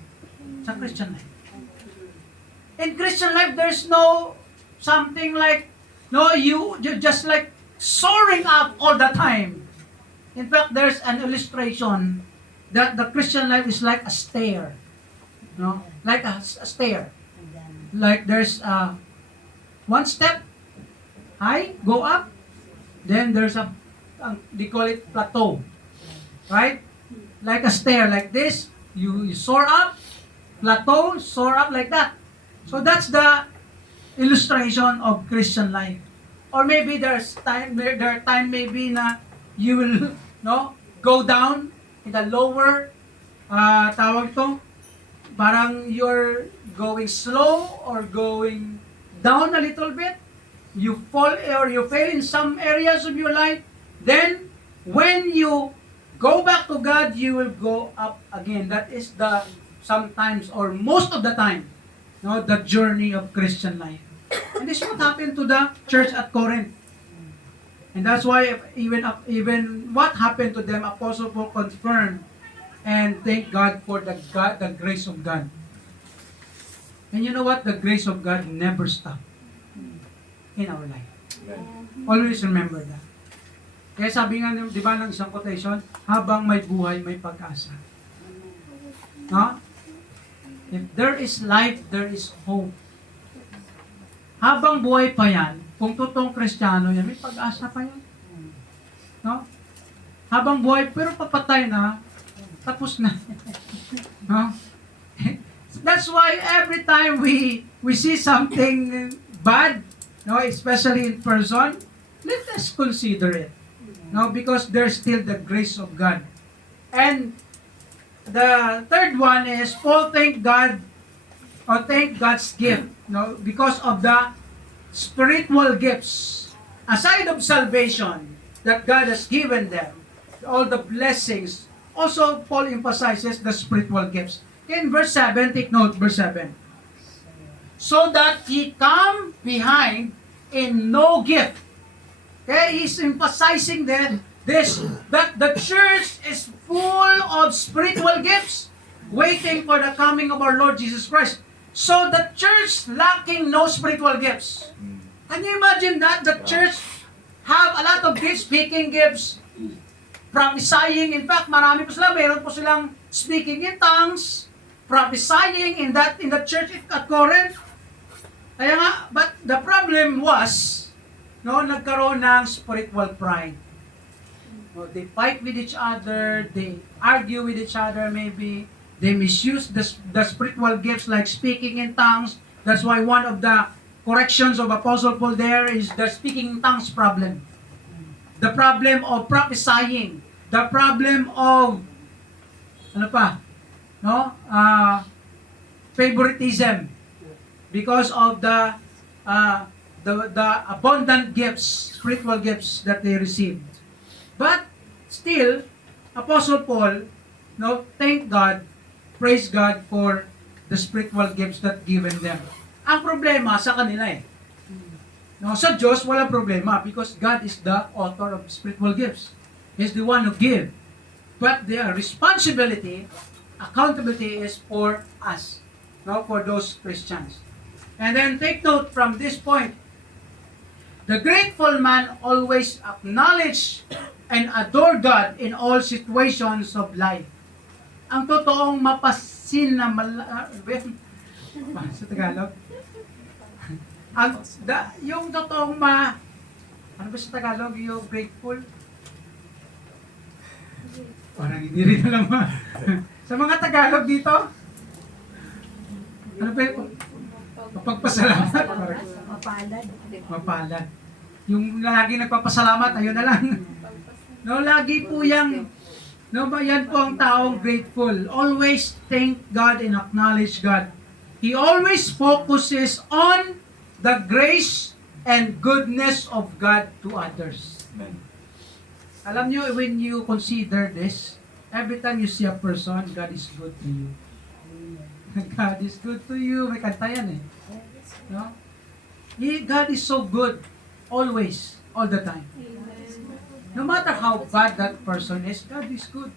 sa Christian life. In Christian life, there's no something like, no, you're just like soaring up all the time. In fact, there's an illustration that the Christian life is like a stair. No? Like a stair. Like there's one step high, go up, then there's they call it plateau. Right? Like a stair, like this, you soar up, plateau, soar up like that. So that's the illustration of Christian life. Or maybe there are time maybe na you will no go down in the lower tawag to, parang you're going slow or going down a little bit. You fall or you fail in some areas of your life. Then when you go back to God, you will go up again. That is the sometimes or most of the time, no, the journey of Christian life. And this is what happened to the church at Corinth. And that's why even what happened to them, Apostle Paul confirmed and thank God for the grace of God. And you know what? The grace of God never stops in our life. Amen. Always remember that. Kaya sabi nga, di ba ng isang quotation, habang may buhay, may pag-asa. No? If there is life, there is hope. Habang buhay pa yan, kung totoong Kristiyano yan, may pag-asa pa yan. No? Habang buhay, pero papatay na, tapos na. No? That's why every time we see something bad, no, especially in person, let us consider it. No, because there's still the grace of God. And the third one is Paul thank God or thank God's gift, no, because of the spiritual gifts aside of salvation that God has given them, all the blessings. Also, Paul emphasizes the spiritual gifts. In verse 7, take note, verse 7. So that he come behind in no gift. Okay, he's emphasizing that the church is full of spiritual gifts, waiting for the coming of our Lord Jesus Christ. So the church lacking no spiritual gifts. Can you imagine that? The church have a lot of gifts, speaking gifts, prophesying. In fact, marami po sila, meron po silang speaking in tongues, prophesying in the church at Corinth. Kaya nga, but the problem was, no, nagkaroon ng spiritual pride. No, they fight with each other, they argue with each other maybe, they misuse the spiritual gifts like speaking in tongues. That's why one of the corrections of Apostle Paul there is the speaking in tongues problem. The problem of prophesying, the problem of ano pa? No? Favoritism because of the abundant gifts, spiritual gifts that they received. But still, Apostle Paul, no, thank God, praise God for the spiritual gifts that given them. Ang problema sa kanila eh. No, sa Diyos, walang problema because God is the author of spiritual gifts. He's the one who gives. But their responsibility, accountability is for us, no, for those Christians. And then take note from this point, the grateful man always acknowledge and adore God in all situations of life. Ang totoong mapasin na sa Tagalog? Yung totoong ano ba sa Tagalog? Yung grateful? Parang hindi rin alam sa mga Tagalog dito? Ano ba yung mapagpasalamat? Mapalad. Yung lagi nagpapasalamat, ayun na lang. No, lagi po yan. No, yan po ang taong grateful. Always thank God and acknowledge God. He always focuses on the grace and goodness of God to others. Amen. Alam nyo, when you consider this, every time you see a person, God is good to you. God is good to you. May kanta yan eh. No? God is so good. Always. All the time. No matter how bad that person is, God is good.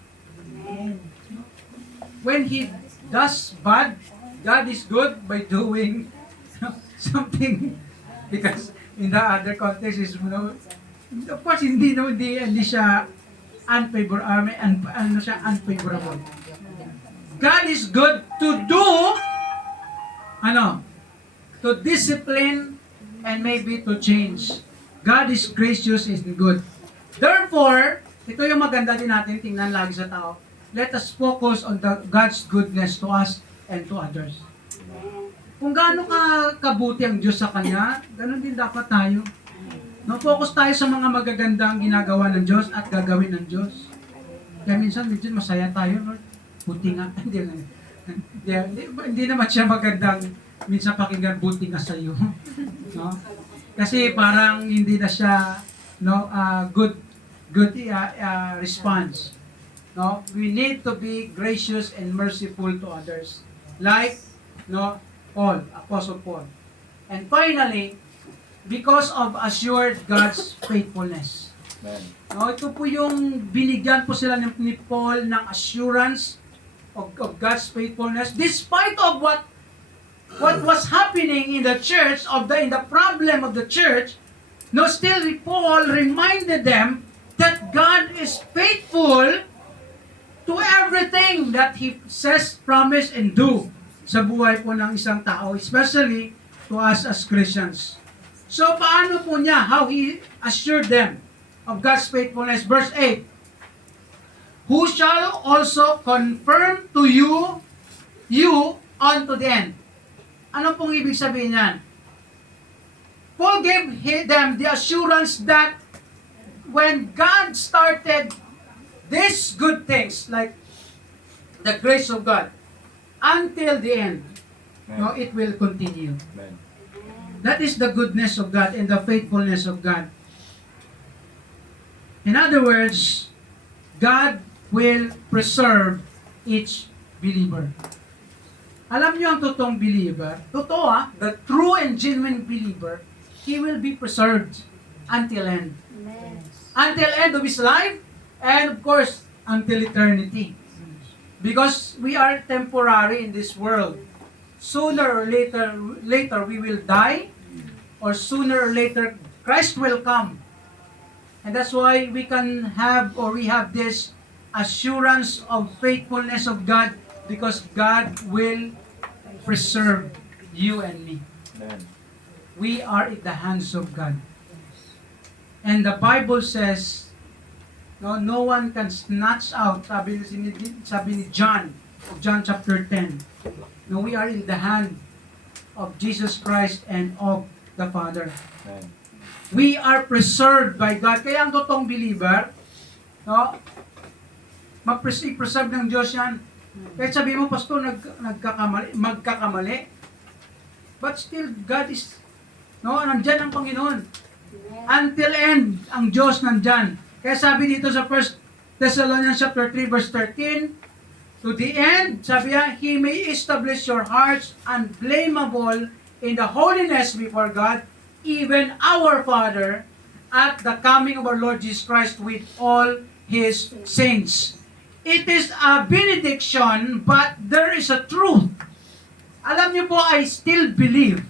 When He does bad, God is good by doing something. Because in the other context is, of course, hindi siya unfavorable. God is good to do, to discipline and maybe to change. God is gracious and good. Therefore, ito yung maganda din natin tingnan lagi sa tao. Let us focus on God's goodness to us and to others. Kung gaano kabuti ang Diyos sa Kanya, ganun din dapat tayo. No, focus tayo sa mga magagandang ginagawa ng Diyos at gagawin ng Diyos. Kaya minsan, medyo masaya tayo, Lord. Buti nga. Hindi naman siya magandang minsan pakinggan, buti nga sa iyo. No? Kasi parang hindi na siya good response. No? We need to be gracious and merciful to others. Like Paul, Apostle Paul. And finally, because of assured God's faithfulness. Amen. No, ito po yung binigyan po sila ni Paul ng assurance of God's faithfulness despite of what was happening in the church in the problem of the church. No, still Paul reminded them that God is faithful to everything that He says, promise, and do sa buhay po ng isang tao, especially to us as Christians. So, paano po niya? How He assured them of God's faithfulness. Verse 8, who shall also confirm to you unto the end. Ano pong ibig sabihin niyan? Paul gave them the assurance that when God started these good things, like the grace of God, until the end, it will continue. Amen. That is the goodness of God and the faithfulness of God. In other words, God will preserve each believer. Alam niyo ang totoong believer, the true and genuine believer, he will be preserved until end. Amen. Until end of his life, and of course, until eternity. Because we are temporary in this world. Sooner or later we will die, or sooner or later Christ will come. And that's why we have this assurance of faithfulness of God, because God will preserve you and me. Amen. We are in the hands of God. And the Bible says, no one can snatch out, sabi ni John, of John chapter 10. No, we are in the hand of Jesus Christ and of the Father. Amen. We are preserved by God. Kaya ang totoong believer, mag-preserve ng Diyos yan. Kahit sabi mo, Pastor, magkakamali. But still, God is, nandyan ang Panginoon. Until end, ang Diyos nandyan. Kaya sabi dito sa 1 Thessalonians chapter 3, verse 13, to the end, sabi niya, He may establish your hearts unblameable in the holiness before God, even our Father, at the coming of our Lord Jesus Christ with all His saints. It is a benediction, but there is a truth. Alam niyo po, I still believe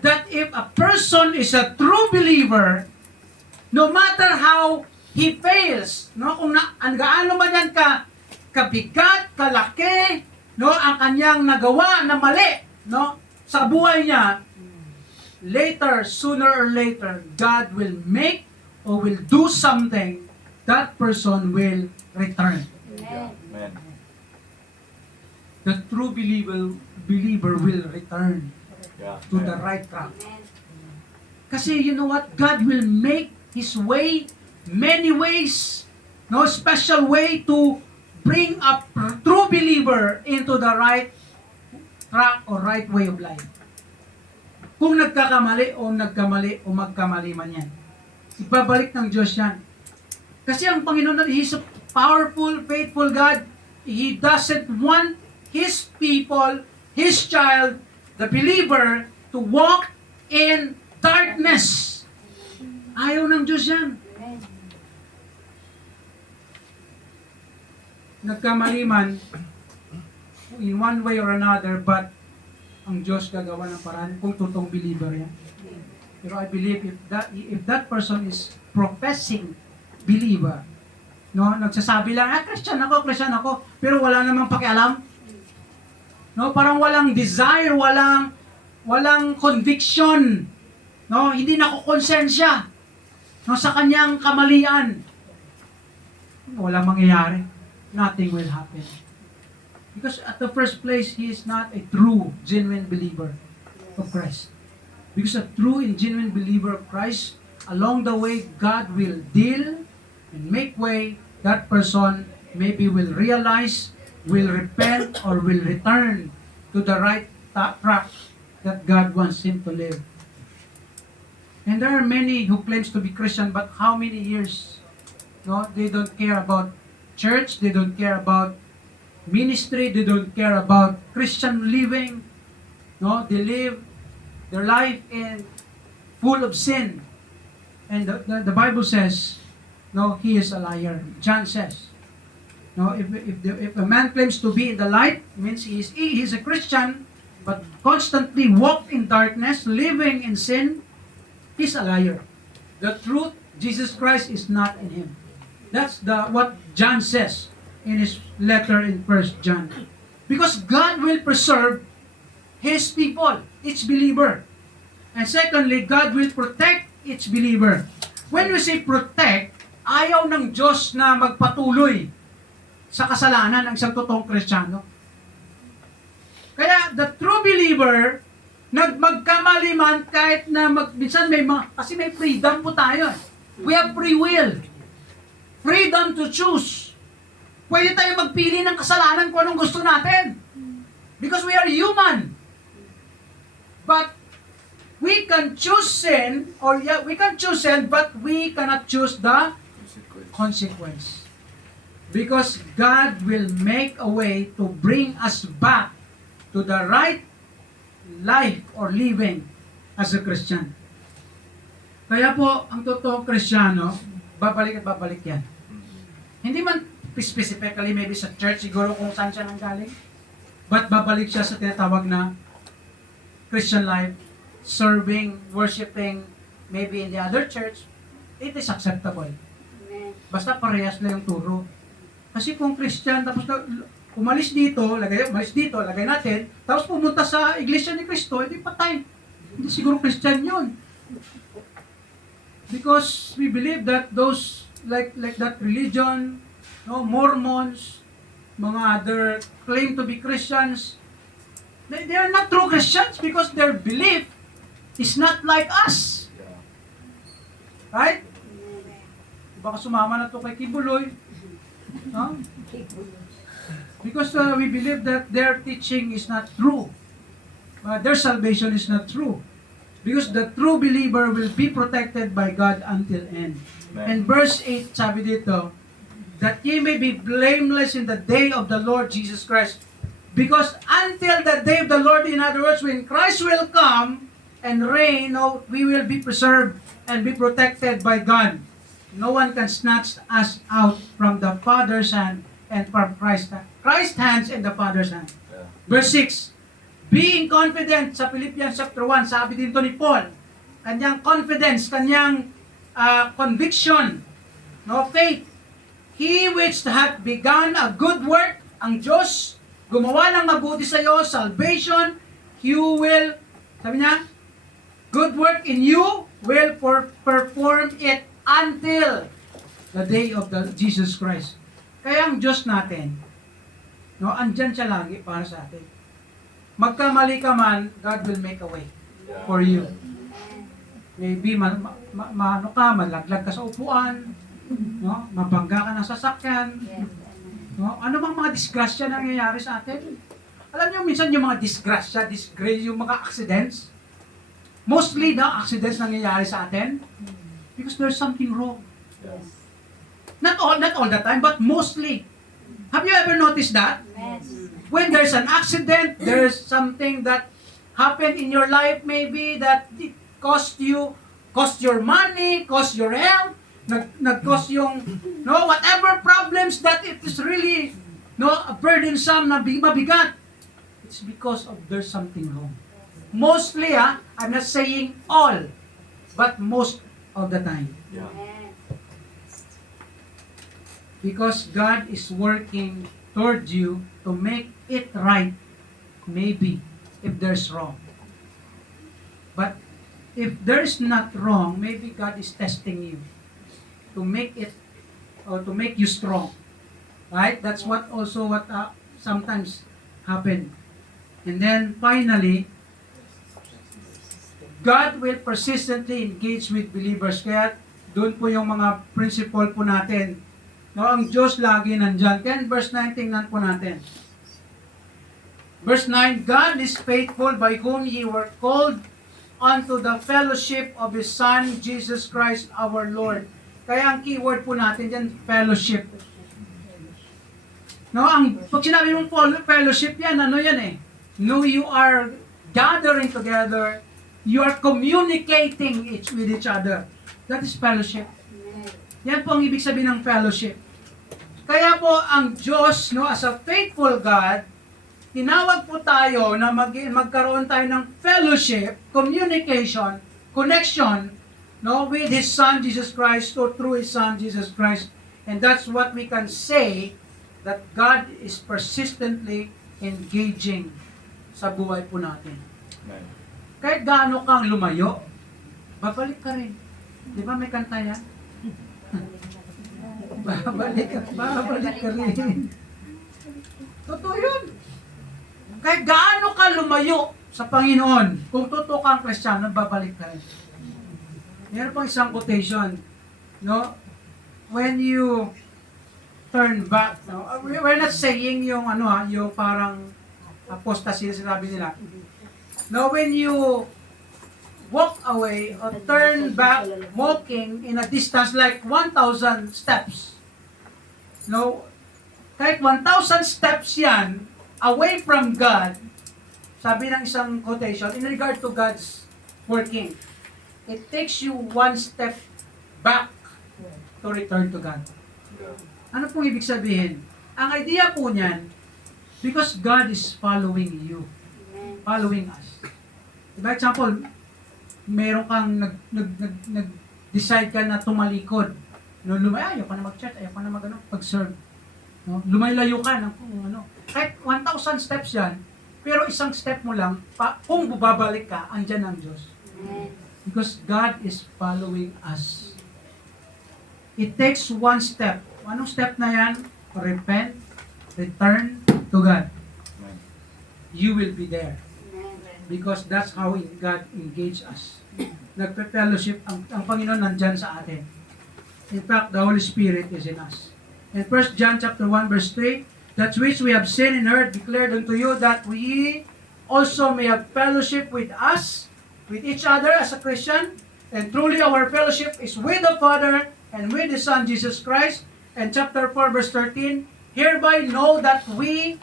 that if a person is a true believer, no matter how he fails, kung ang gaano man yan kabigat, kalaki, ang kanyang nagawa na mali, sa buhay niya, sooner or later, God will make or will do something, that person will return. Amen. The true believer will return to the right track. Kasi you know what? God will make His way, many ways, special way to bring a true believer into the right track or right way of life. Kung magkamali man yan. Ibabalik ng Diyos yan. Kasi ang Panginoon, He's a powerful, faithful God. He doesn't want His people, His child, the believer, to walk in darkness. Ayaw ng Diyos yan. Nagkamali man, in one way or another, but ang Diyos gagawa ng paraan kung totoong believer yan. Pero I believe if that person is professing believer, nagsasabi lang, Christian ako, pero wala namang pakialam. Parang walang desire, walang conviction, hindi nakukonsensya, sa kanyang kamalian. Walang mangyayari. Nothing will happen. Because at the first place, he is not a true, genuine believer of Christ. Because a true and genuine believer of Christ, along the way, God will deal and make way. That person maybe will realize, will repent, or will return to the right track that God wants him to live. And there are many who claims to be Christian, but how many years? No, they don't care about church, they don't care about ministry, they don't care about Christian living. No, they live their life in full of sin. And the Bible says, no, he is a liar. John says, no, if a man claims to be in the light, means he is a Christian, but constantly walk in darkness, living in sin, he's a liar. The truth, Jesus Christ is not in him. That's what John says in his letter in 1 John. Because God will preserve His people, each believer. And secondly, God will protect each believer. When we say protect, ayaw ng Diyos na magpatuloy sa kasalanan ng isang totoong Kristiyano. Kaya the true believer, magkamali man kahit na minsan kasi may freedom po tayo. We have free will. Freedom to choose. Pwede tayo magpili ng kasalanan kung anong gusto natin. Because we are human. But we can choose sin, we can choose sin, but we cannot choose the consequence. Because God will make a way to bring us back to the right life or living as a Christian. Kaya po, ang totoong Kristiyano, babalik at babalik yan. Hindi man specifically maybe sa church, siguro kung saan siya nanggaling, but babalik siya sa tinatawag na Christian life, serving, worshiping, maybe in the other church, it is acceptable. Basta parehas lang yung turo. Kasi kung Christian, tapos umalis dito, lagay natin, tapos pumunta sa Iglesia ni Cristo, hindi patay. Hindi siguro Christian yun. Because we believe that those, like that religion, no, Mormons, mga other claim to be Christians, they are not true Christians because their belief is not like us. Right? Baka sumama na to kay Kibuloy. No? Because we believe that their teaching is not true. Their salvation is not true. Because the true believer will be protected by God until end. And verse 8, sabi dito, that ye may be blameless in the day of the Lord Jesus Christ. Because until the day of the Lord, in other words, when Christ will come and reign, we will be preserved and be protected by God. No one can snatch us out from the Father's hand and from Christ's hands and the Father's hand. Yeah. Verse 6, being confident, sa Philippians chapter 1, sabi dito ni Paul, kanyang confidence, kanyang conviction, faith, he which hath begun a good work, ang Diyos, gumawa ng mabuti sa iyo, salvation, you will, sabi niya, good work in you will perform it until the day of Jesus Christ. Kaya ang Diyos natin, andyan siya lagi para sa atin. Magkamali ka man, God will make a way for you. Maybe malaglag ka sa upuan, mabangga ka ng sasakyan, ano bang mga disgrasya na nangyayari sa atin? Alam niyo, minsan yung mga disgrasya, yung mga accidents, mostly accidents nangyayari sa atin because there's something wrong. Yes. Not all the time, but mostly. Have you ever noticed that? Yes. When there's an accident, there's something that happened in your life maybe that it cost your money, cost your health, nag-cost yung, whatever problems that it is really, burdensome na mabigat. It's because of there's something wrong. Mostly, I'm not saying all, but most of the time. Yeah. Because God is working toward you to make it right, maybe, if there's wrong. But if there's not wrong, maybe God is testing you to make it, or to make you strong. Right? That's what sometimes happen. And then finally, God will persistently engage with believers. Kaya doon po yung mga principle po natin. No, ang Diyos lagi nandyan. Kaya verse 9, tingnan po natin. Verse 9, God is faithful by whom ye were called unto the fellowship of His Son, Jesus Christ our Lord. Kaya ang keyword po natin dyan, fellowship. No, pag sinabi mong fellowship yan, ano yan eh? No, you are gathering together, you are communicating with each other. That is fellowship. Yan po ang ibig sabihin ng fellowship. Kaya po ang Diyos, no, as a faithful God, tinawag po tayo na magkaroon tayo ng fellowship, communication, connection, no, with His Son Jesus Christ or through His Son Jesus Christ. And that's what we can say that God is persistently engaging sa buhay po natin. Amen. Kahit gaano kang lumayo, babalik ka rin. Di ba may kanta yan? babalik ka rin. Totoo yun. Kahit gaano ka lumayo sa Panginoon, kung totoo kang Kristiyano, babalik ka rin. Meron pang isang quotation, no? When you turn back, no? We're not saying yung yung parang apostasy na sinabi nila. No, when you walk away or turn back walking in a distance like 1,000 steps. No, kahit 1,000 steps yan away from God, sabi ng isang quotation, in regard to God's working, it takes you one step back to return to God. Ano pong ibig sabihin? Ang idea po niyan, because God is following you, following us. Diba, example, meron kang nag-decide ka na tumalikod. No, ayoko na mag-chat, ayoko na pag-serve. No? Lumayo ka ng kahit 1,000 steps yan, pero isang step mo lang, kung bubabalik ka, andyan ang Diyos. Because God is following us. It takes one step. Anong step na yan? Repent, return to God. Amen. You will be there. Because that's how God engage us. Nagpe-fellowship, ang Panginoon nandyan sa atin. In fact, the Holy Spirit is in us. In 1 John chapter 1 verse 3, that which we have seen and heard declared unto you, that we also may have fellowship with us, with each other as a Christian, and truly our fellowship is with the Father and with the Son Jesus Christ. And chapter 4 verse 13, hereby know that we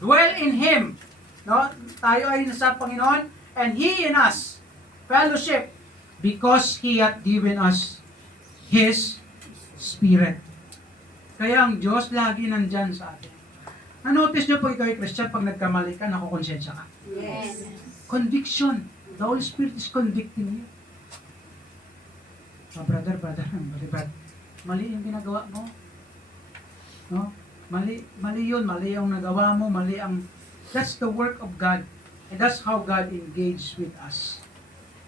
dwell in Him. No? Tayo ay nasa Panginoon, and He in us, fellowship, because He hath given us His Spirit. Kaya ang Diyos lagi nandyan sa atin. Na-notice nyo po ikaw ay Christian, pag nagkamali ka, nakukonsensya ka. Yes. Conviction. The Holy Spirit is convicting you. Brother, mali yung ginagawa mo. No? Mali yun, mali yung nagawa mo, mali ang... That's the work of God. And that's how God engaged with us.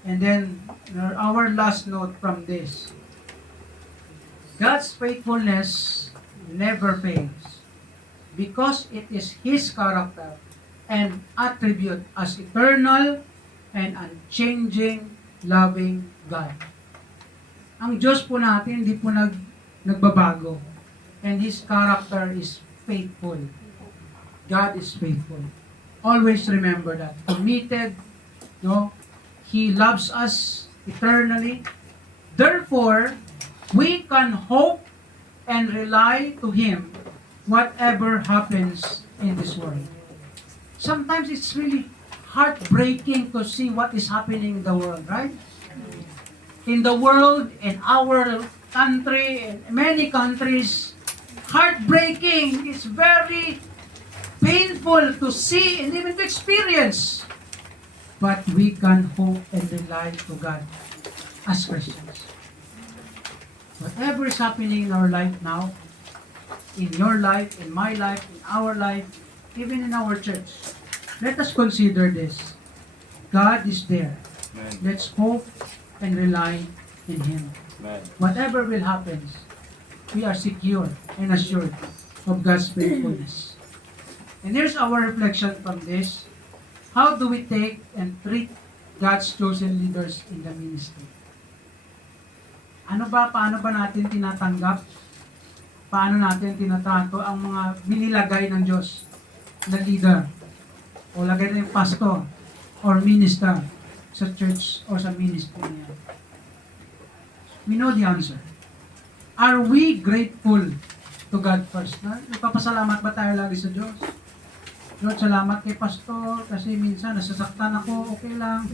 And then, our last note from this. God's faithfulness never fails. Because it is His character and attribute as eternal and unchanging, loving God. Ang Diyos po natin, hindi po nagbabago. And His character is faithful. God is faithful. Always remember that. Committed, no? He loves us eternally. Therefore, we can hope and rely to Him whatever happens in this world. Sometimes it's really heartbreaking to see what is happening in the world, right? In the world, in our country, in many countries, heartbreaking. It's very painful to see and even to experience. But we can hope and rely to God as Christians. Whatever is happening in our life now, in your life, in my life, in our life, even in our church, let us consider this. God is there. Amen. Let's hope and rely in Him. Amen. Whatever will happen, we are secure and assured of God's faithfulness. And here's our reflection from this. How do we take and treat God's chosen leaders in the ministry. Paano ba natin tinatanggap? Paano natin tinatrato ang mga binilagay ng Diyos na leader? O lagay na yung pastor or minister sa church or sa ministry niya. We know the answer. Are we grateful to God first? Nagpapasalamat ba tayo lagi sa Diyos? Lord, salamat kay pastor kasi minsan nasasaktan ako, okay lang.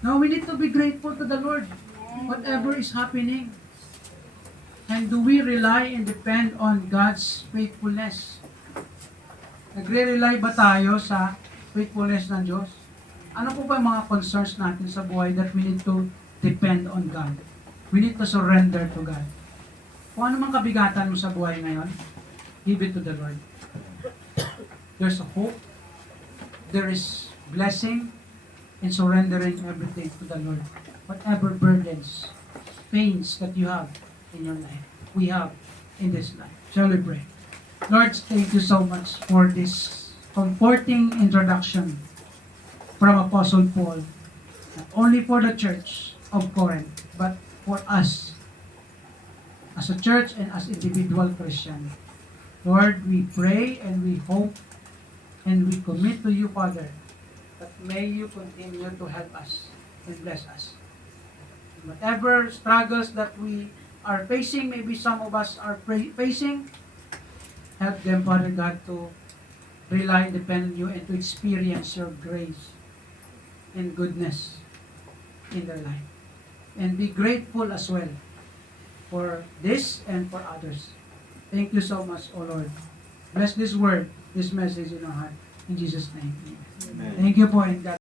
No, we need to be grateful to the Lord whatever is happening. And do we rely and depend on God's faithfulness? Nagre-rely ba tayo sa faithfulness ng Diyos? Ano po ba yung mga concerns natin sa buhay that we need to depend on God? We need to surrender to God. Kung ano mang kabigatan mo sa buhay ngayon, give it to the Lord. There's a hope. There is blessing in surrendering everything to the Lord. Whatever burdens, pains that you have in your life, we have in this life. Shall we pray? Lord, thank you so much for this comforting introduction from Apostle Paul, not only for the church of Corinth, but for us as a church and as individual Christians. Lord, we pray and we hope and we commit to you, Father, that may you continue to help us and bless us. Whatever struggles that we are facing, maybe some of us are facing, help them, Father God, to rely and depend on you and to experience your grace and goodness in their life. And be grateful as well for this and for others. Thank you so much, O Lord. Bless this word, this message in our heart. In Jesus' name. Amen. Thank you po and God